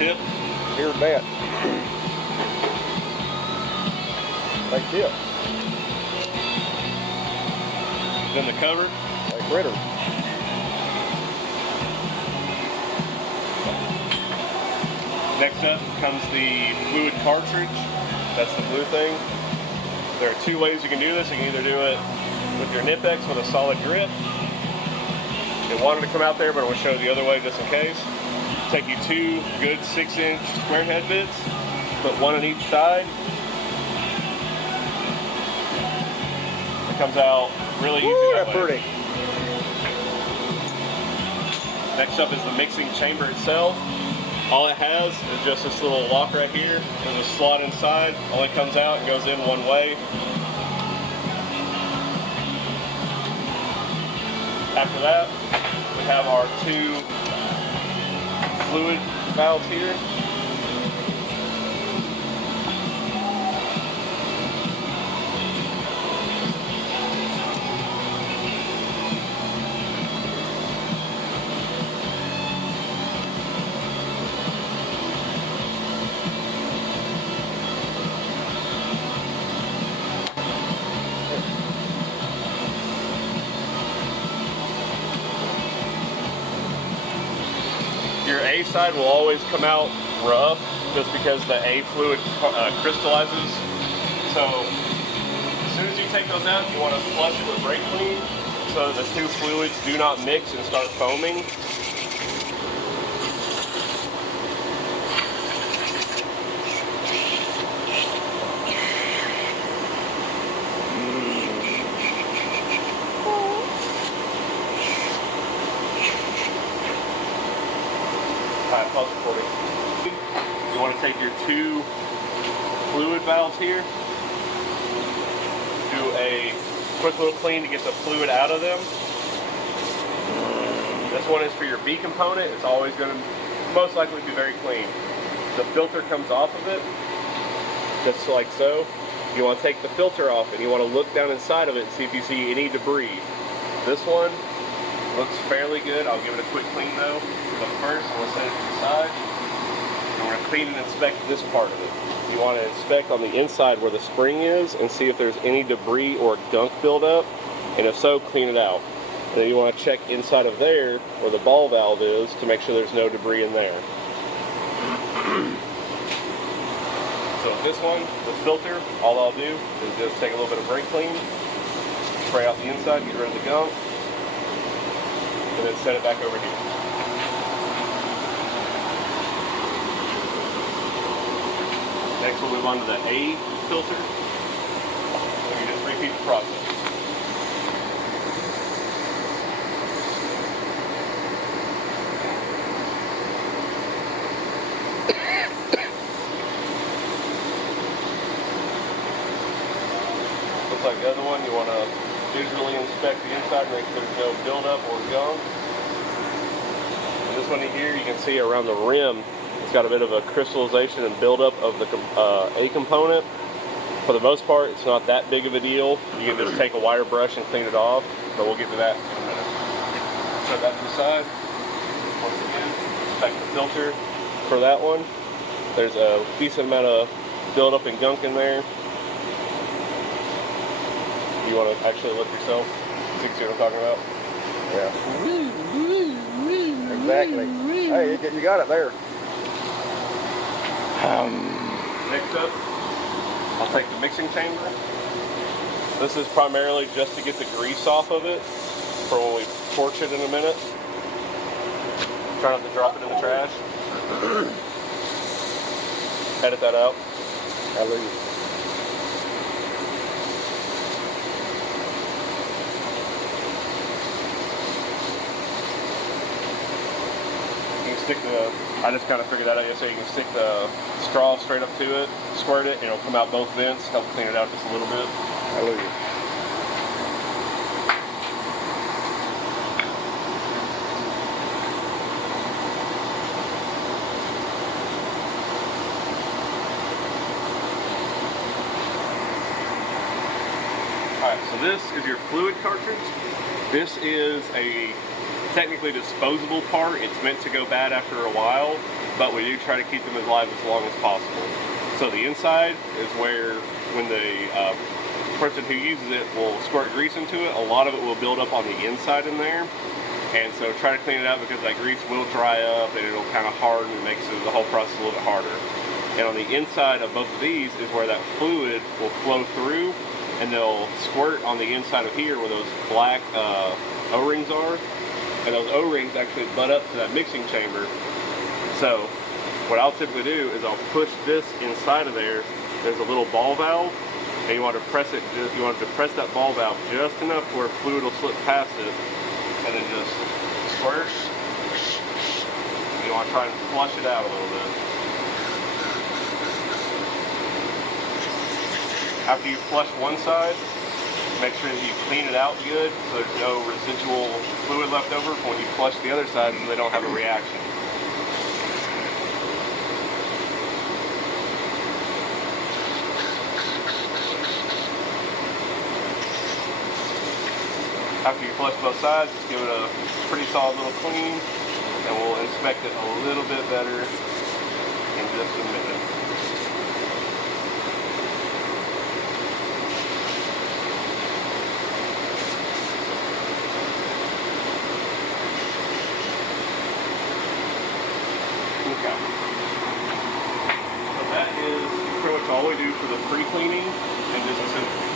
tip. Here's that. Big tip. Then the cover. Like critter. Next up comes the fluid cartridge. That's the blue thing. There are two ways you can do this. You can either do it with your Nipex with a solid grip. It wanted to come out there, but I will show you the other way just in case. Take you two good 6-inch square head bits, put one on each side. It comes out really easy that way. Pretty. Next up is the mixing chamber itself. All it has is just this little lock right here. There's a slot inside. Only comes out and goes in one way. After that, we have our two fluid valves here. Your A side will always come out rough just because the A fluid crystallizes. So as soon as you take those out, you want to flush it with brake clean so the two fluids do not mix and start foaming. Alright, pause recording. You want to take your two fluid valves here, do a quick little clean to get the fluid out of them. This one is for your B component. It's always going to most likely be very clean. The filter comes off of it, just like so. You want to take the filter off and you want to look down inside of it and see if you see any debris. This one looks fairly good. I'll give it a quick clean though. But first, I'm going to set it to the side. I'm going to clean and inspect this part of it. You want to inspect on the inside where the spring is and see if there's any debris or gunk buildup. And if so, clean it out. And then you want to check inside of there where the ball valve is to make sure there's no debris in there. So with this one, the filter, all I'll do is just take a little bit of brake clean, spray out the inside, get rid of the gunk, and then set it back over here. Next we'll move on to the A filter. So you just repeat the process. Looks like the other one, you want to visually inspect the inside and make sure there's no buildup or gunk. And this one here, you can see around the rim, it's got a bit of a crystallization and buildup of the A component. For the most part, it's not that big of a deal. You can just take a wire brush and clean it off, but we'll get to that in a minute. Set that to the side. Once again, check the filter for that one. There's a decent amount of buildup and gunk in there. You want to actually look yourself, see what I'm talking about? Yeah. Exactly. Hey, you got it there. Next up, I'll take the mixing chamber. This is primarily just to get the grease off of it for when we torch it in a minute. Try not to drop it in the trash. Edit that out. Hallelujah. I just kind of figured that out yesterday. You can stick the straw straight up to it, squirt it, and it'll come out both vents, help clean it out just a little bit. Hallelujah. Alright, so this is your fluid cartridge. This is a technically disposable part. It's meant to go bad after a while. but we do try to keep them alive as long as possible. So the inside is where, when the person who uses it will squirt grease into it, a lot of it will build up on the inside in there. And so try to clean it out, because that grease will dry up and it'll kind of harden and makes the whole process a little bit harder. And on the inside of both of these is where that fluid will flow through, and they'll squirt on the inside of here where those black O-rings are. And those O-rings actually butt up to that mixing chamber. So what I'll typically do is I'll push this inside of there. There's a little ball valve, and you want to press it. You want to press that ball valve just enough where fluid will slip past it, and then just squirt. You want to try and flush it out a little bit. After you flush one side, make sure that you clean it out good so there's no residual fluid left over for when you flush the other side, so they don't have a reaction. After you flush both sides, just give it a pretty solid little clean, and we'll inspect it a little bit better in just a minute. Okay. So that is pretty much all we do for the pre-cleaning and disassembly.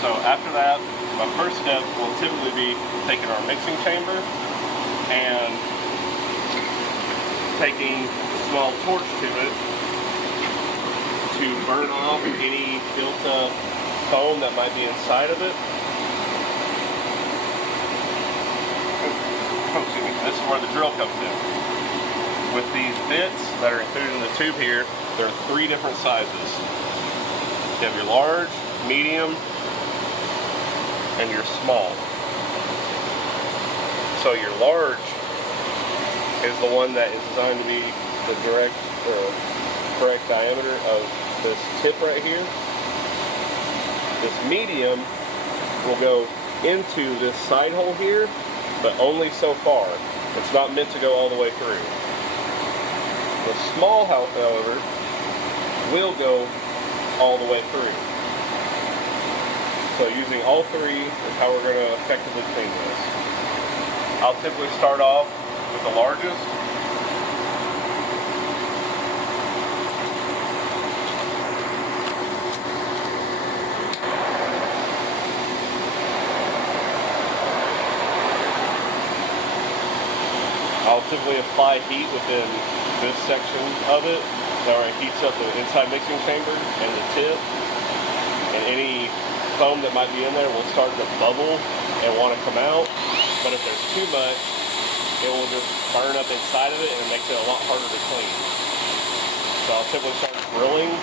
So after that, my first step will typically be taking our mixing chamber and taking a small torch to it to burn off any built up foam that might be inside of it. Oh, excuse me. This is where the drill comes in. With these bits that are included in the tube here, there are 3 different sizes. You have your large, medium, and your small. So your large is the one that is designed to be the correct diameter of this tip right here. This medium will go into this side hole here, but only so far. It's not meant to go all the way through. The small, however, will go all the way through. So using all 3 is how we're going to effectively clean this. I'll typically start off with the largest. I'll typically apply heat within this section of it. That way it heats up the inside mixing chamber and the tip, and any foam that might be in there will start to bubble and want to come out. But if there's too much, it will just burn up inside of it, and it makes it a lot harder to clean. So I'll typically start drilling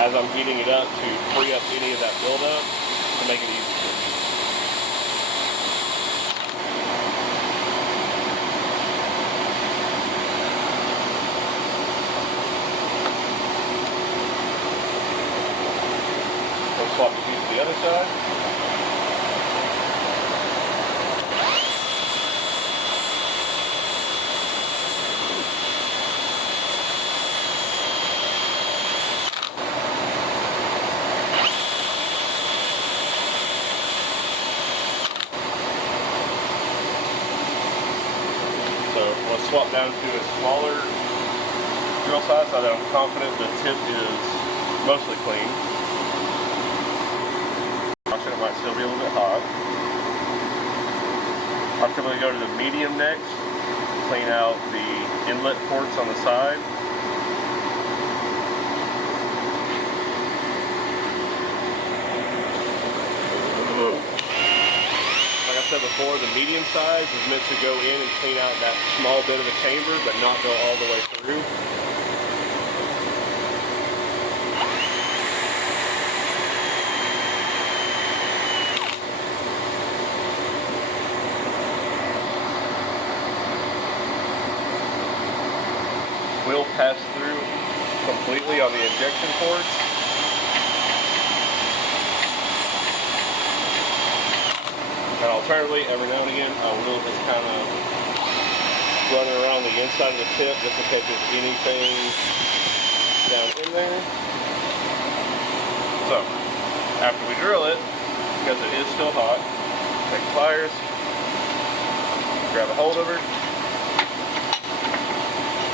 as I'm heating it up to free up any of that buildup to make it easier. Swap the piece to the other side. So let's swap down to a smaller drill size so that I'm confident the tip is mostly clean. It might still be a little bit hot. I'm going to go to the medium next, clean out the inlet ports on the side. Like I said before, the medium size is meant to go in and clean out that small bit of a chamber, but not go all the way through. Will pass through completely on the injection ports. And alternatively, every now and again, I will just kind of running around the inside of the tip just in case there's anything down in there. So, after we drill it, because it is still hot, take the pliers, grab a hold of her,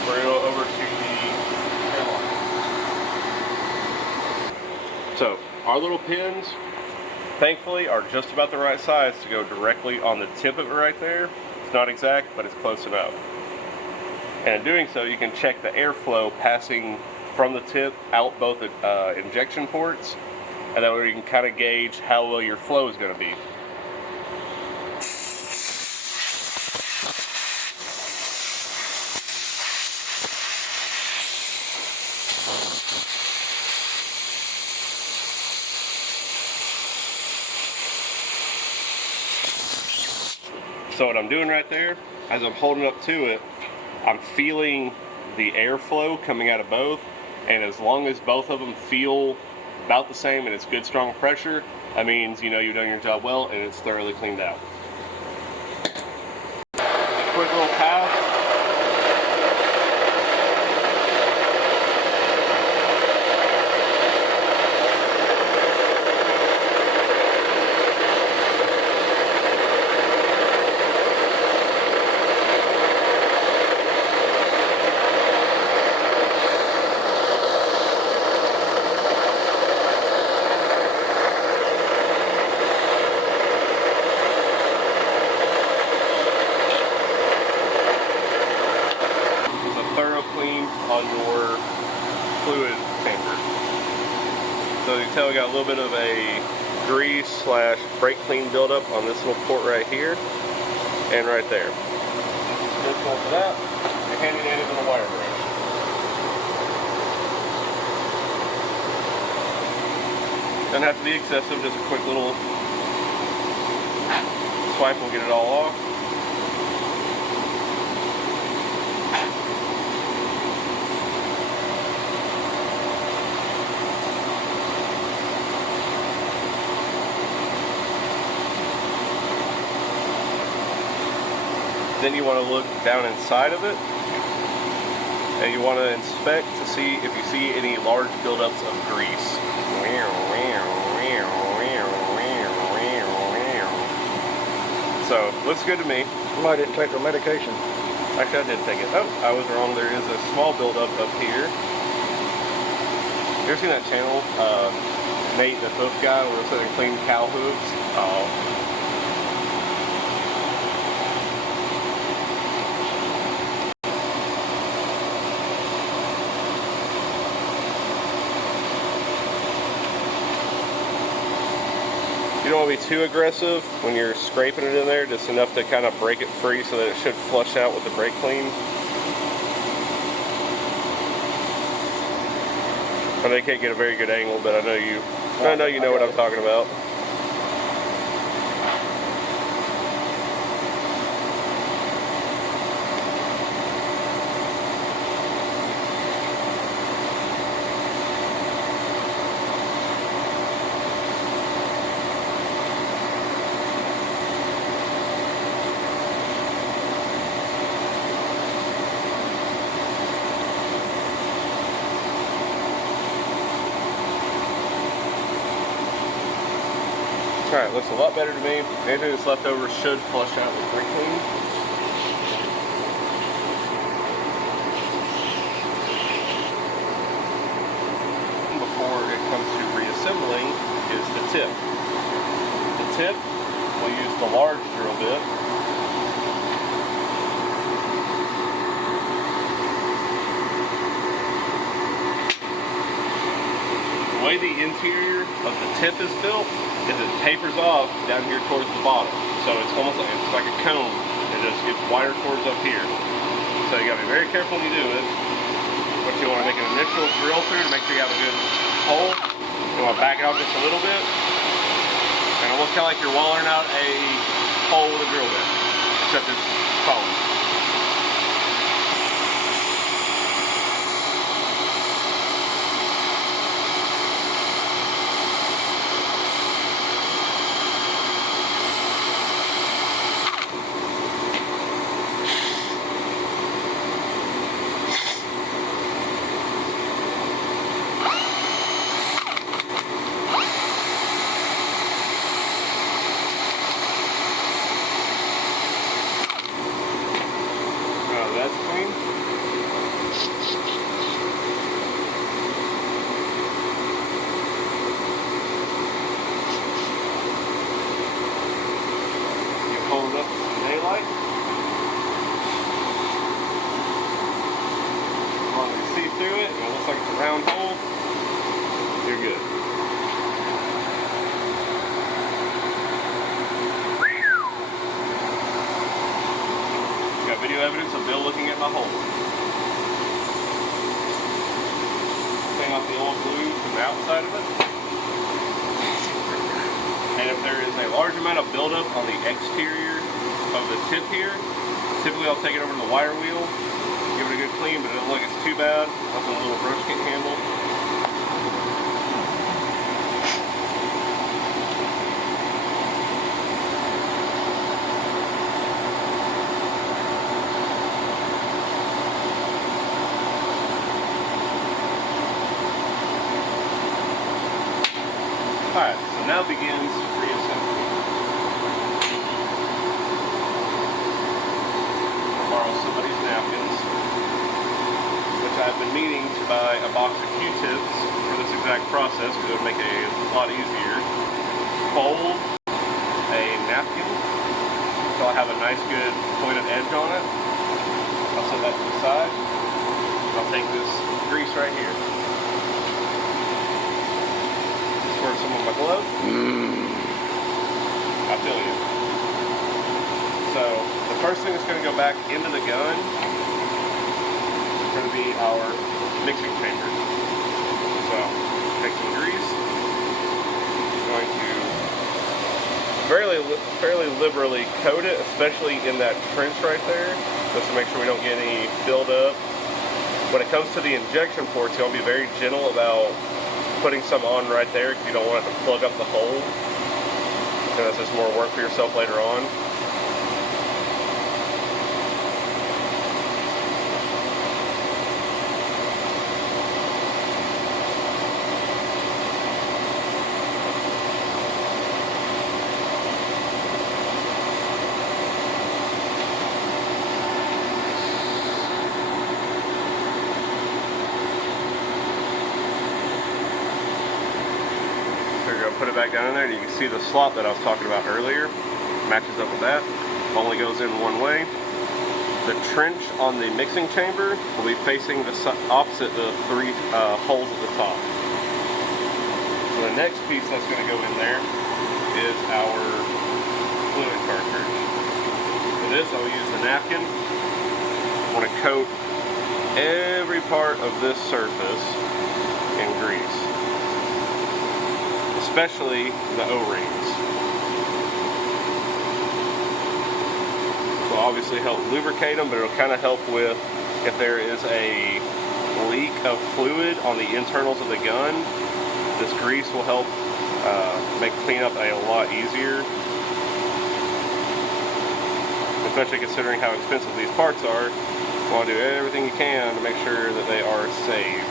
bring it over to the airlock. So, our little pins, thankfully, are just about the right size to go directly on the tip of it right there. It's not exact, but it's close enough. And in doing so, you can check the airflow passing from the tip out both injection ports, and that way you can kind of gauge how well your flow is going to be. So what I'm doing right there, as I'm holding up to it, I'm feeling the airflow coming out of both, and as long as both of them feel about the same and it's good strong pressure, that means you know you've done your job well and it's thoroughly cleaned out. A quick little pass. On your fluid chamber. So you can tell we got a little bit of a grease slash brake clean buildup on this little port right here and right there. Just go for that and hand it into the wire brush. Doesn't have to be excessive, just a quick little swipe will get it all off. Then you want to look down inside of it, and you want to inspect to see if you see any large buildups of grease. So, looks good to me. Somebody didn't take their medication. Actually, I did take it. Oh, I was wrong. There is a small buildup up here. You ever seen that channel, Nate the Hoof Guy, where it's like clean cow hooves? Oh. You don't want to be too aggressive when you're scraping it in there, just enough to kind of break it free so that it should flush out with the brake clean. I know you can't get a very good angle, but I know you know what I'm talking about. Alright, looks a lot better to me. Anything that's left over should flush out with brake clean. Before it comes to reassembling is the tip. The tip, we'll use the large drill bit. The way the interior of the tip is built is it tapers off down here towards the bottom. So it's almost like a cone. It just gets wider towards up here. So you gotta be very careful when you do it. But you wanna make an initial drill through to make sure you have a good hole. You wanna back it off just a little bit. And almost kinda like you're wallering out a hole with a drill bit. Except it's foam. like it's a round hole, you're good. Got video evidence of Bill looking at my hole. Taking off the old glue from the outside of it. And if there is a large amount of buildup on the exterior of the tip here, typically I'll take it over to the wire wheel, give it a good clean, but it doesn't look like it's too bad. Nothing a little brush can't handle. Alright, so now begins reassembly. I'll borrow somebody's napkins, which I've been meaning to buy a box of Q-tips for this exact process because it would make it a lot easier. Fold a napkin so I have a nice good pointed edge on it. I'll set that to the side. I'll take this grease right here. Squirt some on my glove. I feel you. So the first thing that's going to go back into the gun is going to be our mixing chamber. So take some grease. I'm going to fairly liberally coat it, especially in that trench right there, just to make sure we don't get any buildup. When it comes to the injection ports, you want to be very gentle about putting some on right there because you don't want it to plug up the hole. And that's just more work for yourself later on. Put it back down in there, and you can see the slot that I was talking about earlier matches up with that. Only goes in one way. The trench on the mixing chamber will be facing the opposite the three holes at the top. So the next piece that's going to go in there is our fluid cartridge. For this, I'll use the napkin. I want to coat every part of this surface in grease, especially the O-rings. Will obviously help lubricate them, but it'll kind of help with if there is a leak of fluid on the internals of the gun. This grease will help make cleanup a lot easier, especially considering how expensive these parts are. You want to do everything you can to make sure that they are safe.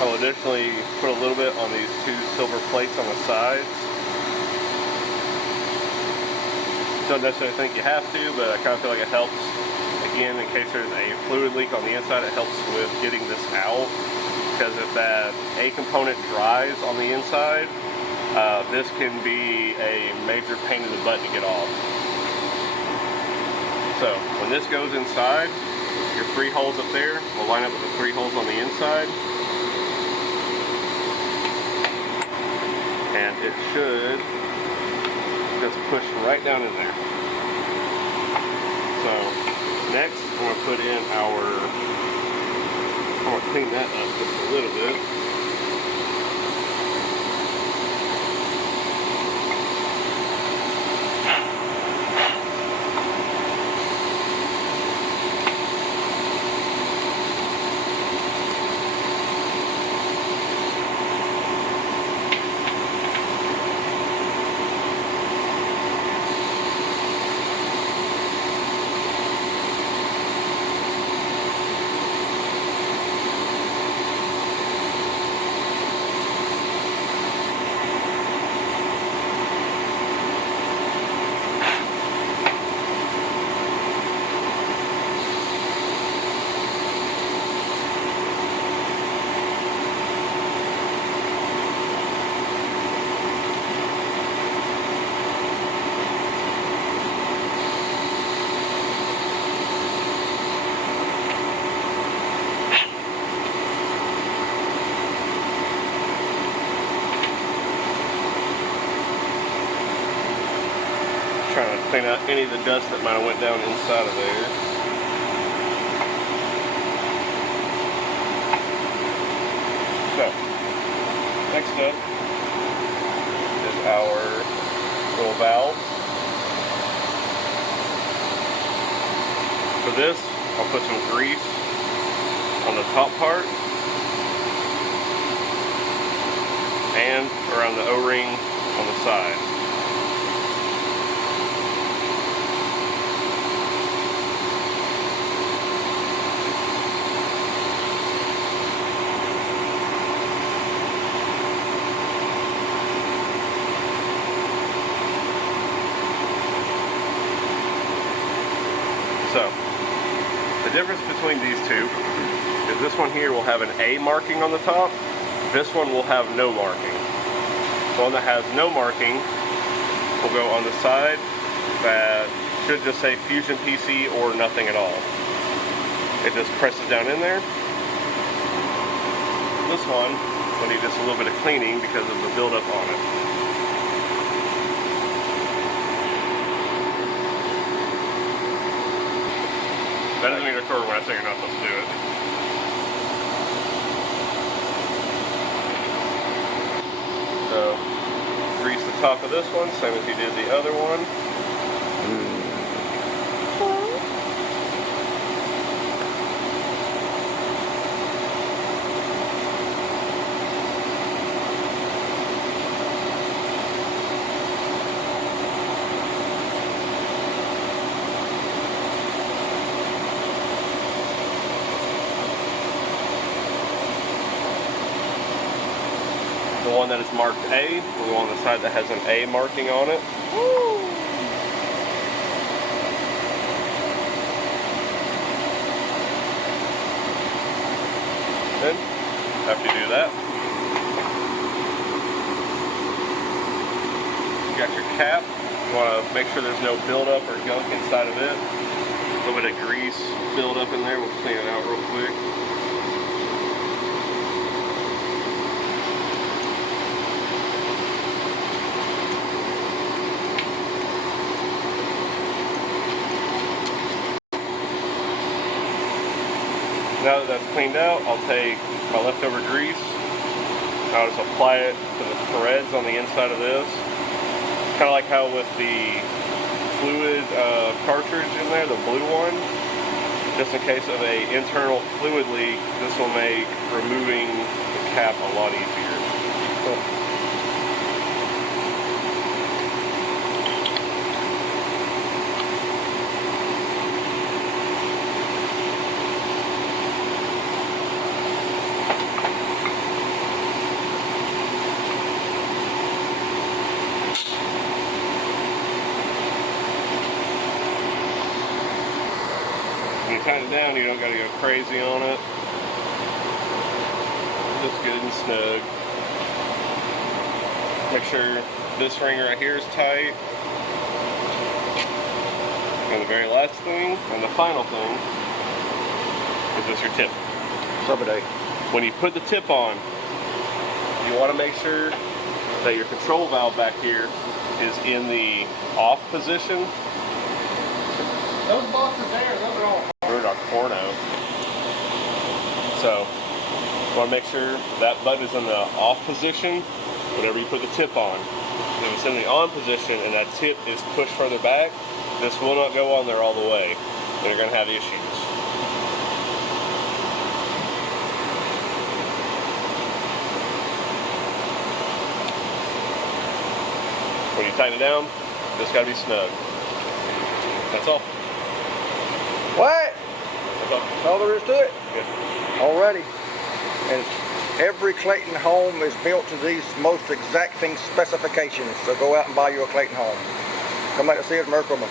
I'll additionally put a little bit on these two silver plates on the sides. Don't necessarily think you have to, but I kind of feel like it helps. Again, in case there's a fluid leak on the inside, it helps with getting this out. Because if that A component dries on the inside, this can be a major pain in the butt to get off. So when this goes inside, your three holes up there will line up with the three holes on the inside. And it should just push right down in there. So next, I'm going to put in I'm going to clean that up just a little bit. Clean out any of the dust that might have went down inside of there. So, next up is our little valve. For this, I'll put some grease on the top part and around the O-ring on the side. So, the difference between these two is this one here will have an A marking on the top. This one will have no marking. The one that has no marking will go on the side that should just say Fusion PC or nothing at all. It just presses down in there. This one will need just a little bit of cleaning because of the buildup on it. That doesn't mean record when I say you're not supposed to do it. So, grease the top of this one, same as you did the other one. The one that is marked A will go on the side that has an A marking on it. Woo! Then, after you do that, you got your cap. You want to make sure there's no buildup or gunk inside of it. A little bit of grease buildup in there. We'll clean it out real quick. Now that that's cleaned out, I'll take my leftover grease. I'll just apply it to the threads on the inside of this. Kind of like how with the fluid cartridge in there, the blue one. Just in case of an internal fluid leak, this will make removing the cap a lot easier. Cool. When you tighten it down, you don't got to go crazy on it. Just good and snug. Make sure this ring right here is tight. And the very last thing, and the final thing, is just your tip. When you put the tip on, you want to make sure that your control valve back here is in the off position. Those boxes there, those are all Porno. So, you want to make sure that button is in the off position whenever you put the tip on. If it's in the on position and that tip is pushed further back, this will not go on there all the way. And you're going to have issues. When you tighten it down, this got to be snug. That's all. What? That's all there is to it. Good. Already. And every Clayton home is built to these most exacting specifications. So go out and buy you a Clayton home. Come back to see us, Merkelman.